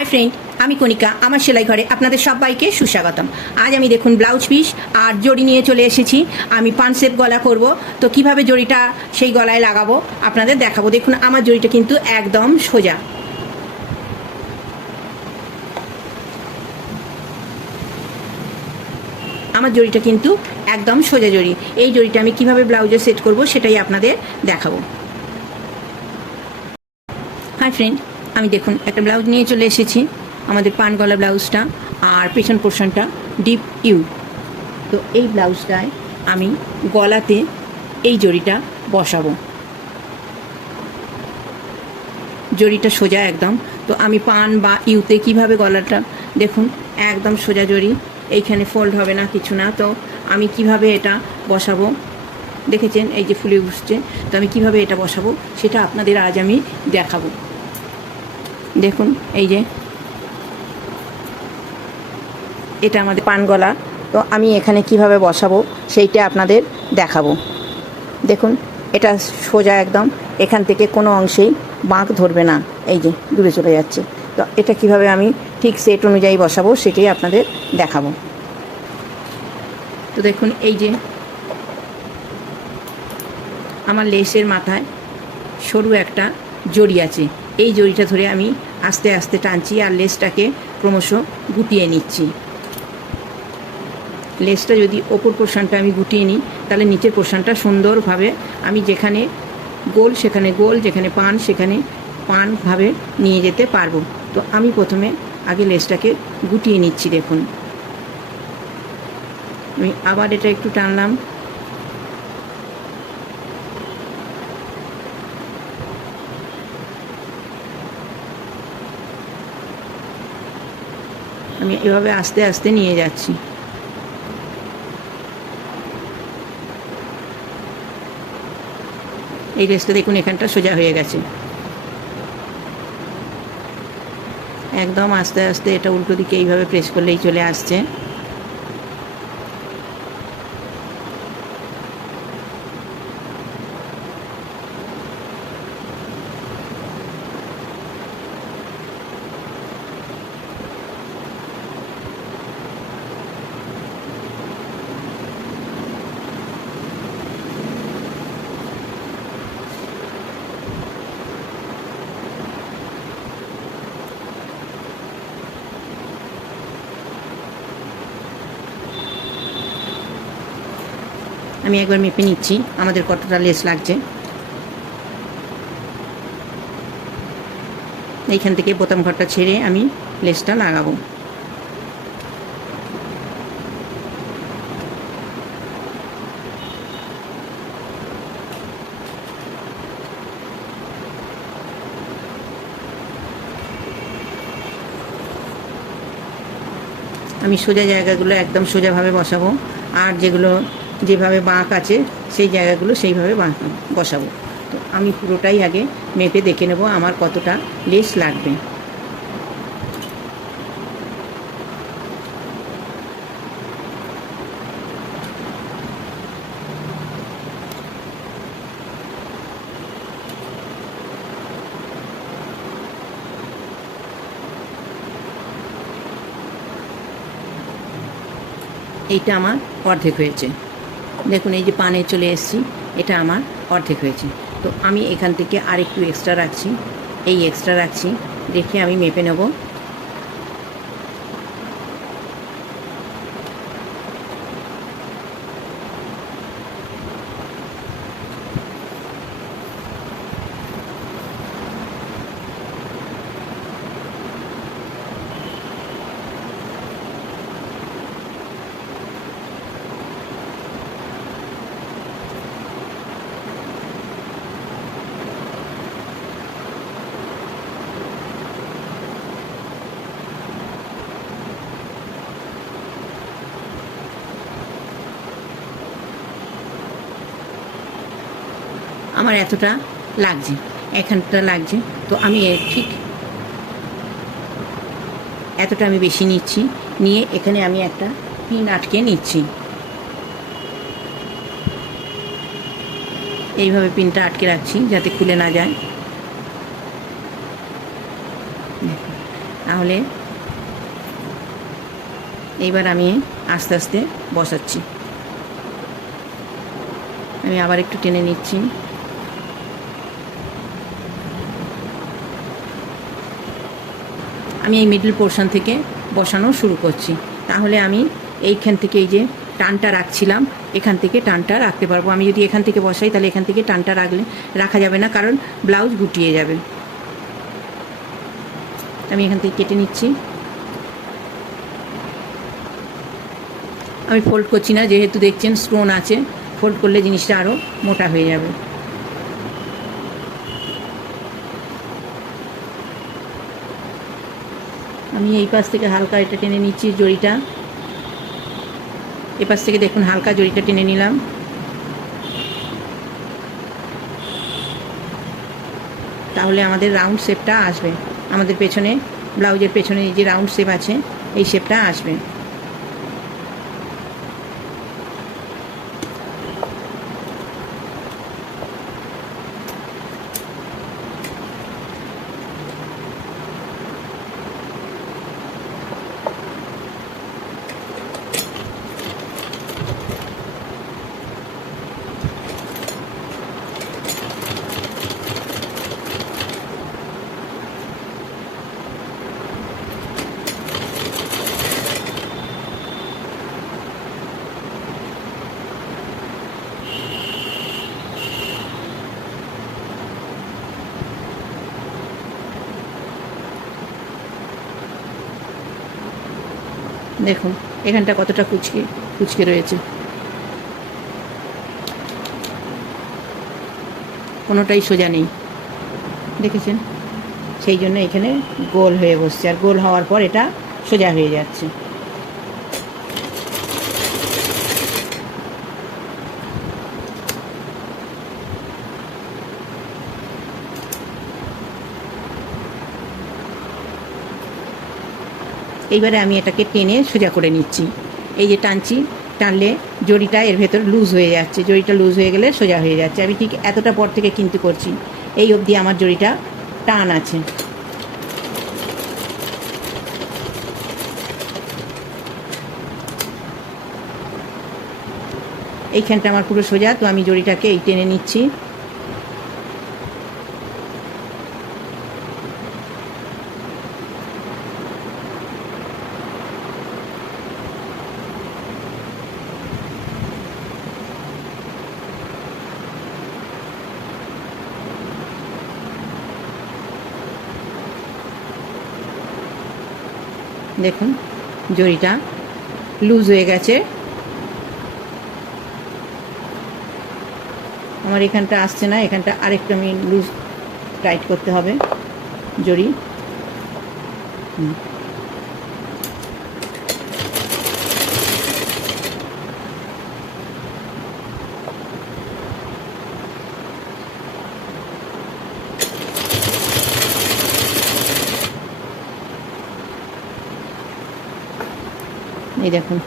Hi friend, আমি কণিকা। আমার সেলাই ঘরে আপনাদের সবাইকে সুস্বাগতম। আজ আমি দেখুন ব্লাউজ পিস আর জড়ি নিয়ে চলে এসেছি। আমি পানসেপ গলা করব, তো কিভাবে জড়িটা সেই গলায় লাগাবো আপনাদের দেখাবো। দেখুন আমার জড়িটা কিন্তু একদম সোজা। আমার জড়িটা কিন্তু একদম সোজা জড়ি। এই জড়িটা আমি কিভাবে ব্লাউজে সেট করব সেটাই আপনাদের দেখাবো। হাই ফ্রেন্ড, আমি দেখুন একটা ব্লাউজ নিয়ে চলে এসেছি। আমাদের পান গলা ব্লাউজটা আর পেছন পোর্শনটা ডিপ ইউ। তো এই ব্লাউজটায় আমি গলাতে এই জড়িটা বসাবো। জড়িটা সোজা একদম। তো আমি পান বা ইউতে কিভাবে গলাটা দেখুন একদম সোজা জড়ি, এইখানে ফোল্ড হবে না, কিছু না। তো আমি কিভাবে এটা বসাবো দেখেছেন, এই যে ফুলে উঠছে। তো আমি কিভাবে এটা বসাবো সেটা আপনাদের আজ আমি দেখাবো। দেখুন এই যে এটা আমাদের পান গলা। তো আমি এখানে কিভাবে বসাবো সেইটা আপনাদের দেখাবো। দেখুন এটা সোজা একদম, এখান থেকে কোনো অংশেই বাঁক ধরবে না, এই যে দূরে চলে যাচ্ছে। তো এটা কিভাবে আমি ঠিক সেট অনুযায়ী বসাবো সেটাই আপনাদের দেখাবো। তো দেখুন এই যে আমার লেসের মাথায় সরু একটা জড়ি আছে। এই জড়িটা ধরে আমি আস্তে আস্তে টানছি আর লেসটাকে ক্রমশ গুটিয়ে নিচ্ছি। লেসটা যদি ওপর পোর্শনটা আমি গুটিয়ে নিই তাহলে নিচের পোর্শনটা সুন্দরভাবে আমি যেখানে গোল সেখানে গোল, যেখানে পান সেখানে পানভাবে নিয়ে যেতে পারবো। তো আমি প্রথমে আগে লেসটাকে গুটিয়ে নিচ্ছি। দেখুন আমি আবার এটা একটু টানলাম। আমি এভাবে আস্তে আস্তে নিয়ে যাচ্ছি। এই লেসটা দেখুন এখানটা সোজা হয়ে গেছে। একদম আস্তে আস্তে এটা উল্টো দিকে এইভাবে প্রেস করলেই চলে আসছে। আমি একবার মেপে নিচ্ছি আমাদের কতটা লেস লাগছে। এইখান থেকে বোতাম ঘরটা ছেড়ে আমি লেসটা লাগাবো। আমি সোজা জায়গাগুলো একদম সোজাভাবে বসাবো, আর যেগুলো যেভাবে বাঁক আছে সেই জায়গাগুলো সেইভাবে বসাবো। তো আমি পুরোটাই আগে মেপে দেখে নেব আমার কতটা লেস লাগবে। এইটা আমার অর্ধেক হয়েছে। দেখুন এই যে পানে চলে এসেছি, এটা আমার অর্ধেক হয়েছে। তো আমি এখান থেকে আরেকটু এক্সট্রা রাখছি, এই এক্সট্রা রাখছি, রেখে আমি মেপে নেব। আমার এতটা লাগছে, এখানটা লাগছে। তো আমি ঠিক এতটা আমি বেশি নিচ্ছি, নিয়ে এখানে আমি একটা পিন আটকে নিচ্ছি। এইভাবে পিনটা আটকে রাখছি যাতে খুলে না যায়। তাহলে এইবার আমি আস্তে আস্তে বসাচ্ছি। আমি আবার একটু টেনে নিচ্ছি। আমি এই মিডল পোর্শন থেকে বসানো শুরু করছি। তাহলে আমি এইখান থেকে এই যে টানটা রাখছিলাম, এখান থেকে টানটা রাখতে পারবো। আমি যদি এখান থেকে বসাই তাহলে এখান থেকে টানটা রাখা যাবে না, কারণ ব্লাউজ গুটিয়ে যাবে। আমি এখান থেকে কেটে নিচ্ছি। আমি ফোল্ড করছি না, যেহেতু দেখছেন স্টোন আছে, ফোল্ড করলে জিনিসটা আরও মোটা হয়ে যাবে। আমি এই পাশ থেকে হালকা এটা টেনে নিচ্ছি জড়িটা, এপাশ থেকে দেখুন হালকা জড়িটা টেনে নিলাম। তাহলে আমাদের রাউন্ড শেপটা আসবে। আমাদের পেছনে ব্লাউজের পেছনে এই যে রাউন্ড শেপ আছে, এই শেপটা আসবে। দেখুন এখানটা কতটা কুচকে কুচকে রয়েছে, কোনোটাই সোজা নেই, দেখেছেন? সেই জন্য এখানে গোল হয়ে বসছে, আর গোল হওয়ার পর এটা সোজা হয়ে যাচ্ছে। এইবারে আমি এটাকে টেনে সোজা করে নিচ্ছি। এই যে টানছি, টানলে জড়িটা এর ভেতর লুজ হয়ে যাচ্ছে, জড়িটা লুজ হয়ে গেলে সোজা হয়ে যাচ্ছে। আমি ঠিক এতটা পর থেকে কিন্তু করছি, এই অবধি আমার জড়িটা টান আছে। এইখানটা আমার পুরো সোজা, তো আমি জড়িটাকে এই টেনে নিচ্ছি। দেখুন জড়িটা লুজ হয়ে গেছে, আমার এখানটা আসছে না, এখানটা আরেকটু আমি লুজ টাইট করতে হবে জড়ি। এই দেখুন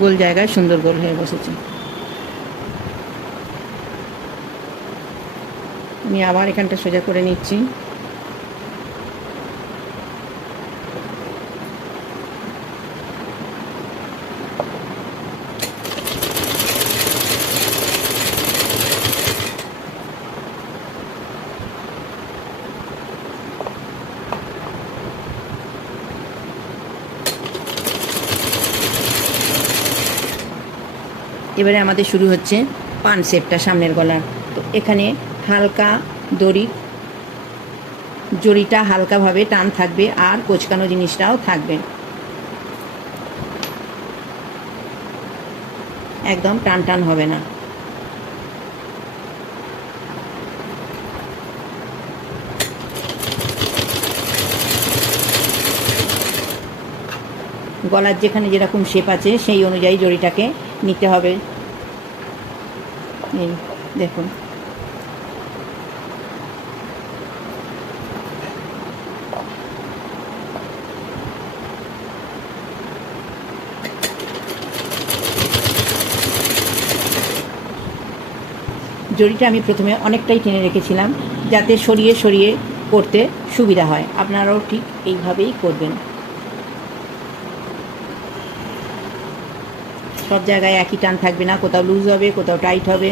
গোল জায়গায় সুন্দর গোল হয়ে বসেছে। আমি আবার এখানটা সোজা করে নিচ্ছি। এবারে আমাদের শুরু হচ্ছে পান শেপটা সামনের গলার। তো এখানে হালকা জড়িটা হালকাভাবে টান থাকবে, আর কোচকানো জিনিসটাও থাকবে, একদম টান টান হবে না। গলার যেখানে যেরকম শেপ আছে সেই অনুযায়ী জড়িটাকে নিতে হবে। এই দেখুন জড়িটা আমি প্রথমে অনেকটাই টেনে রেখেছিলাম, যাতে সরিয়ে সরিয়ে করতে সুবিধা হয়। আপনারাও ঠিক এইভাবেই করবেন। সব জায়গায় একই টান থাকবে না, কোথাও লুজ হবে, কোথাও টাইট হবে।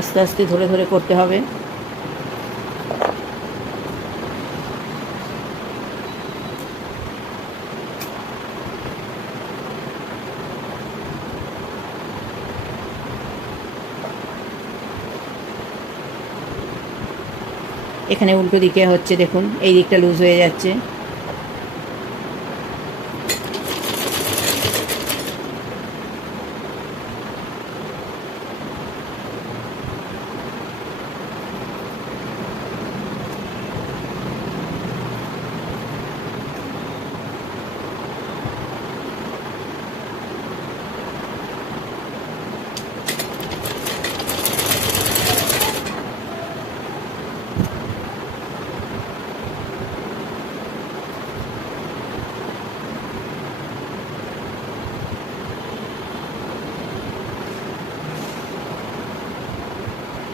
আস্তে আস্তে ধরে ধরে করতে হবে। এখানে উল্টো দিকে হচ্ছে, দেখুন এই দিকটা লুজ হয়ে যাচ্ছে।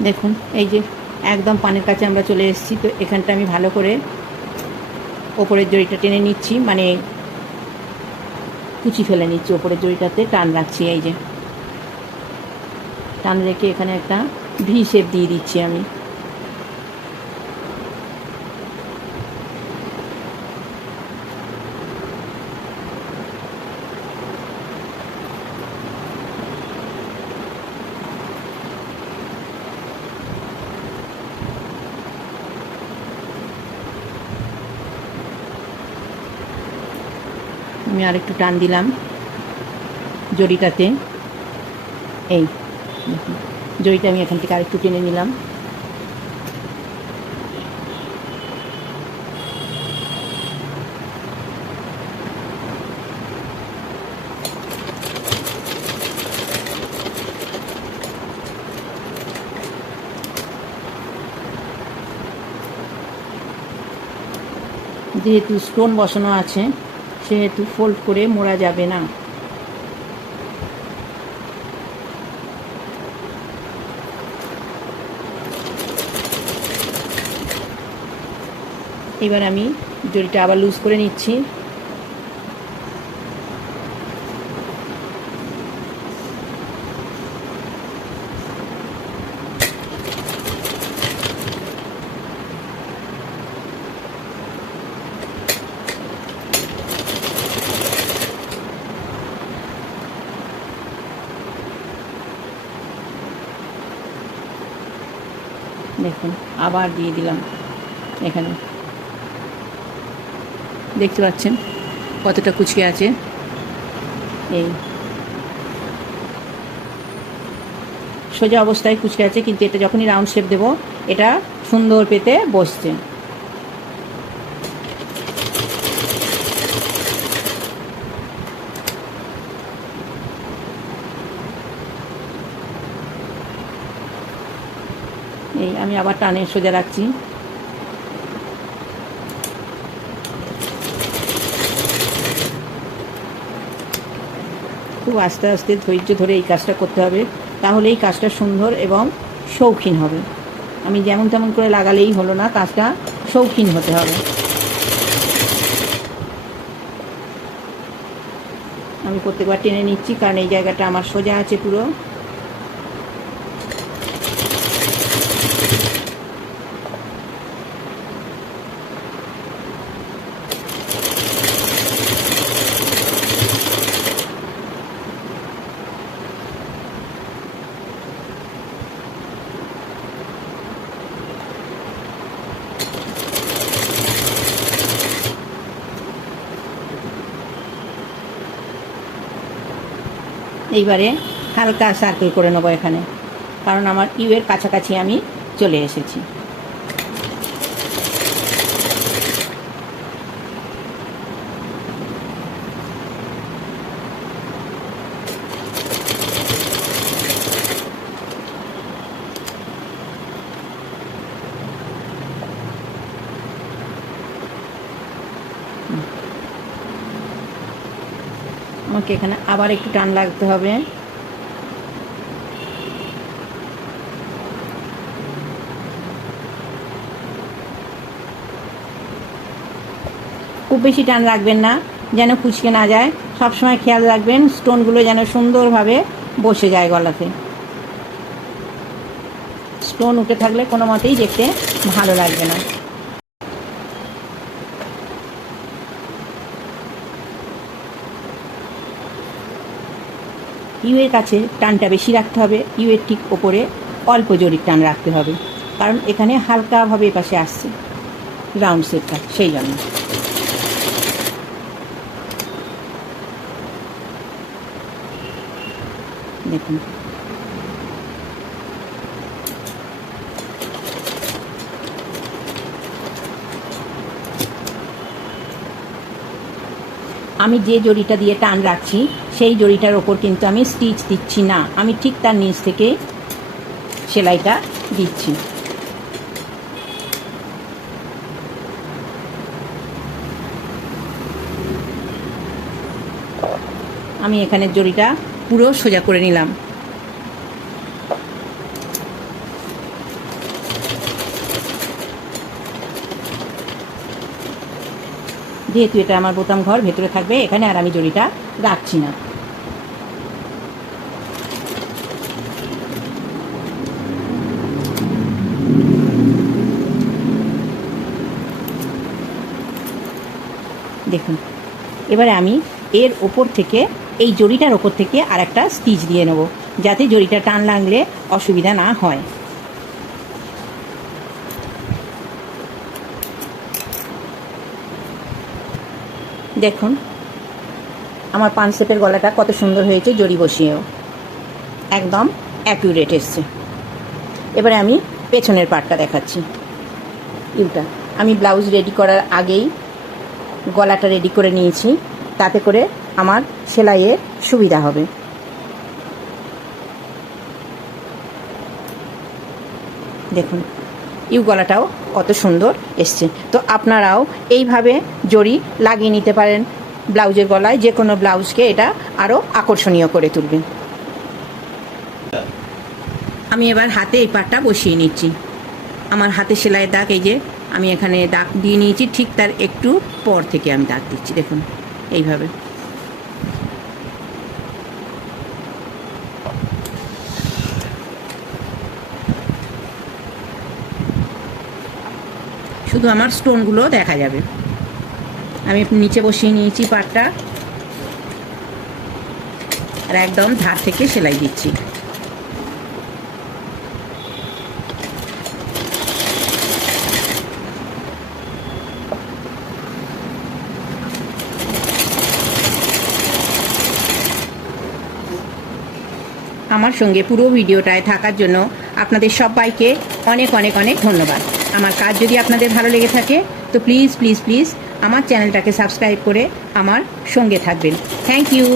দেখুন এই যে একদম পানের কাছে আমরা চলে এসেছি। তো এখানটা আমি ভালো করে ওপরের জড়িটা টেনে নিচ্ছি, মানে কুচি ফেলে নিচ্ছি, ওপরের জড়িটাতে টান রাখছি। এই যে টান রেখে এখানে একটা ভি শেপ দিয়ে দিচ্ছি আমি। আমি আরেকটু টান দিলাম জড়িটাতে। এই জড়িটা আমি এখান থেকে আরেকটু টেনে নিলাম। যেহেতু স্টোন বসানো আছে সেহেতু ফোল্ড করে মোড়া যাবে না। এবার আমি জড়িটা আবার লুজ করে নিচ্ছি। দেখুন আবার দিয়ে দিলাম। এখানে দেখতে পাচ্ছেন কতটা কুচকে আছে। এই সোজা অবস্থায় কুচকে আছে, কিন্তু এটা যখনই রাউন্ড শেপ দেব এটা সুন্দর পেতে বসছে। এই আমি আবার টানে সোজা রাখছি। খুব আস্তে আস্তে ধৈর্য ধরে এই কাজটা করতে হবে, তাহলে এই কাজটা সুন্দর এবং শৌখিন হবে। আমি যেমন তেমন করে লাগালেই হলো না, কাজটা শৌখিন হতে হবে। আমি প্রত্যেকবার টেনে নিচ্ছি, কারণ এই জায়গাটা আমার সোজা আছে পুরো। এইবারে হালকা সার্কেল করে নেবো এখানে, কারণ আমার ইউ এর কাছাকাছি আমি চলে এসেছি। আমার আমাকে এখানে আবার একটু টান লাগতে হবে। খুব বেশি টান রাখবেন না, যেন কুঁচকে না যায়। সবসময় খেয়াল রাখবেন স্টোনগুলো যেন সুন্দরভাবে বসে যায় গলাতে। স্টোন উঠে থাকলে কোনো মতেই দেখতে ভালো লাগবে না। ইউয়ের কাছে টানটা বেশি রাখতে হবে, ইউয়ের ঠিক ওপরে অল্প জরির টান রাখতে হবে, কারণ এখানে হালকাভাবে এপাশে আসছে রাউন্ড সেটটা, সেই জন্য। দেখুন আমি যে জড়িটা দিয়ে টান রাখছি সেই জড়িটার ওপর কিন্তু আমি স্টিচ দিচ্ছি না, আমি ঠিক তার নিচ থেকে সেলাইটা দিচ্ছি। আমি এখানে জড়িটা পুরো সোজা করে নিলাম। যেহেতু এটা আমার বোতাম ঘর ভেতরে থাকবে, এখানে আর আমি জড়িটা রাখছি না। দেখুন এবারে আমি এর ওপর থেকে, এই জড়িটার ওপর থেকে আর একটা স্টিচ দিয়ে নেব, যাতে জড়িটা টান লাগলে অসুবিধা না হয়। দেখুন আমার পানসেপের গলাটা কত সুন্দর হয়েছে, জড়ি বসিয়েও একদম অ্যাকুরেট এসছে। এবারে আমি পেছনের পার্টটা দেখাচ্ছি। ইউটা আমি ব্লাউজ রেডি করার আগেই গলাটা রেডি করে নিয়েছি, তাতে করে আমার সেলাইয়ের সুবিধা হবে। দেখুন ইউ গলাটাও কত সুন্দর এসছে। তো আপনারাও এইভাবে জড়ি লাগিয়ে নিতে পারেন ব্লাউজের গলায়, যে কোনো ব্লাউজকে এটা আরও আকর্ষণীয় করে তুলবে। আমি এবার হাতে এই পাটটা বসিয়ে নিচ্ছি। আমার হাতে সেলাইয়ের দাগ, এই যে আমি এখানে দাগ দিয়ে নিয়েছি, ঠিক তার একটু পর থেকে আমি দাগ দিচ্ছি। দেখুন এইভাবে। শুধু আমার স্টোনগুলো দেখা যাবে। আমি নিচে বসিয়ে নিয়েছি পাটটা, আর একদম ধার থেকে সেলাই দিচ্ছি। আমার সঙ্গে পুরো ভিডিওটায় থাকার জন্য আপনাদের সবাইকে অনেক অনেক অনেক ধন্যবাদ। আমার কাজ যদি আপনাদের ভালো লেগে থাকে তো প্লিজ প্লিজ প্লিজ আমার চ্যানেলটাকে সাবস্ক্রাইব করে আমার সঙ্গে থাকবেন। Thank you.